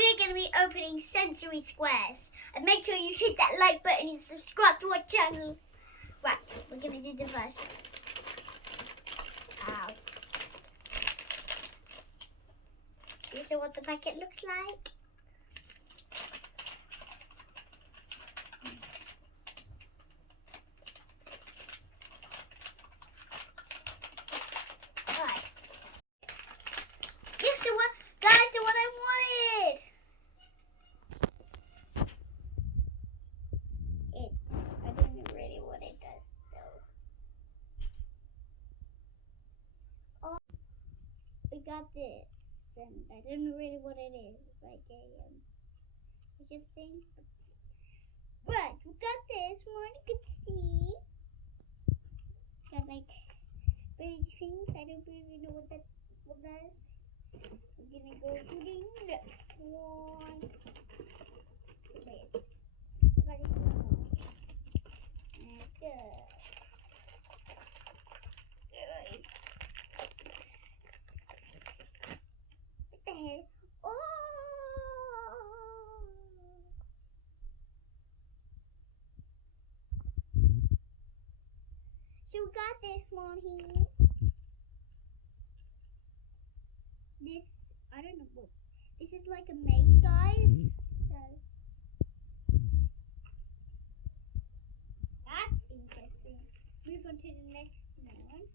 we're going to be opening sensory squares. And make sure you hit that like button and subscribe to our channel. Right, we're going to do the first one. Ow. This is what the packet looks like. Right. Yes, the one, guys, the one I wanted. I don't know really what it does though. Oh, we got this. And I don't know really what it is. It's like a fidget thing. But we got this one. You can see. Got like big things. I don't really know what that is. We're gonna go to the next one. Wait. What is this one? What the hell? Oh! So we got this one here. This, I don't know what. This is like a maze, guys. So that's interesting. Move on to the next one.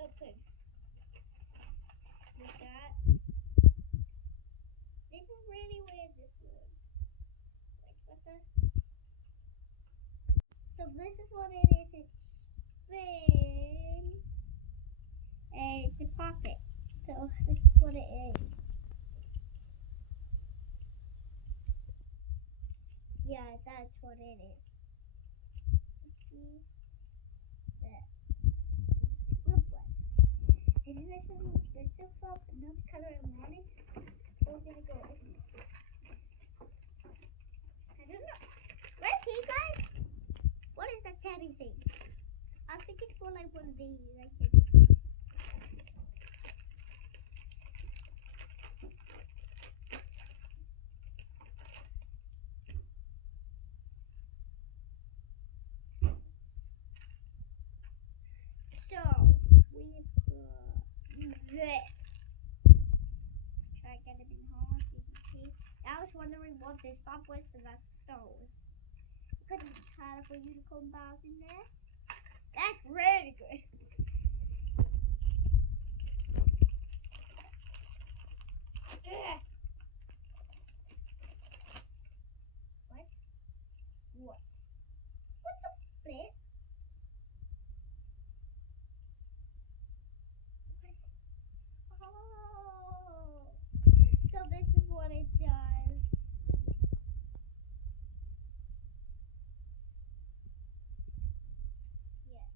Open. Like that. This is really weird, this one. Like, what the? So this is what it is. It spins. And it's a pocket. So this is what it is. Yeah, that's what it is. See? That. Rubber. Isn't this something expensive for another color I wanted? Or did it go? I don't know. Right here, guys. What is that tabby thing? I think it's for like one of these. Like this. So we've got this. Try to get it in half. You can see. I was wondering what this bob was, but that's stores. Put a colorful unicorn bars in there. That's really good. Ugh. What? What? What the flip? Oh. So this is what it does. Yes,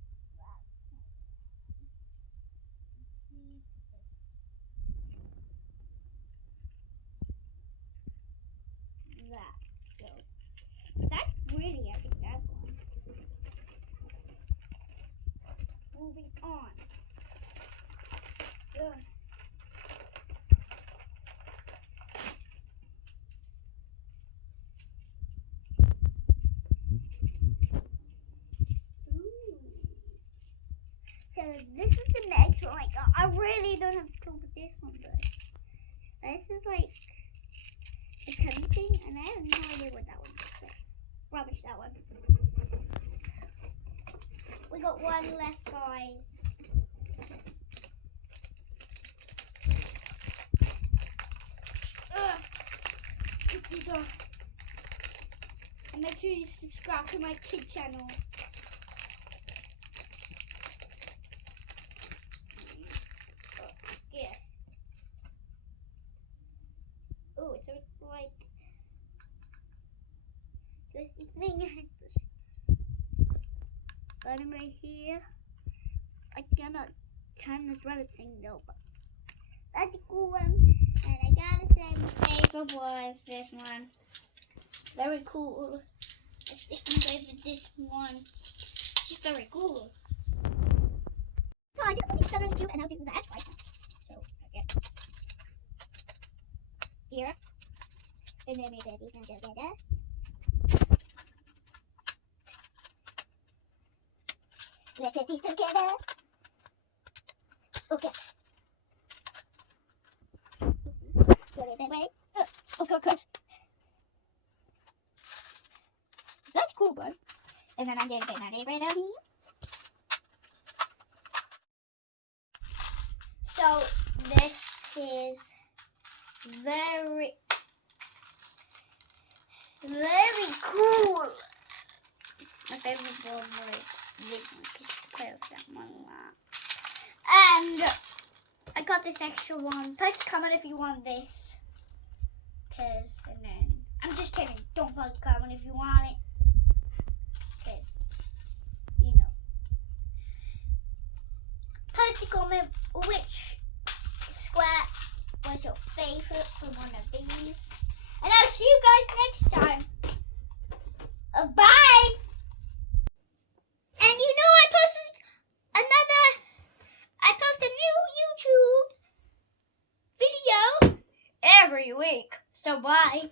that's that. So that's really epic, that one. Moving on. Ugh. So this is the next one. Like I really don't have to talk with this one, but this is like a tummy thing, and I have no idea what that one is. So rubbish, that one. We got one left, guys. And make sure you subscribe to my kid channel. Yeah. Oh, so it's like twisty thing. Button right here. I cannot turn this rabbit thing though, but that's a cool one. And I gotta say my favorite was this one. Very cool. I think my favorite this one. It's very cool. Oh, I just color is blue, and I'll do that twice. So, okay. Here. And then maybe these can go together. Let's get these together. Okay. Go it that way. Okay, okay. That's cool, bud. And then I'm going to get my name right out here. So, this is very cool. My favorite one was this one because I play with that one a lot. And I got this extra one. Post a comment if you want this. And then, I'm just kidding. Don't post a comment if you want it. Because, you know. Post a comment which square was your favorite from one of these. And I'll see you guys next time. Bye! And you know I post a new YouTube video every week. So bye.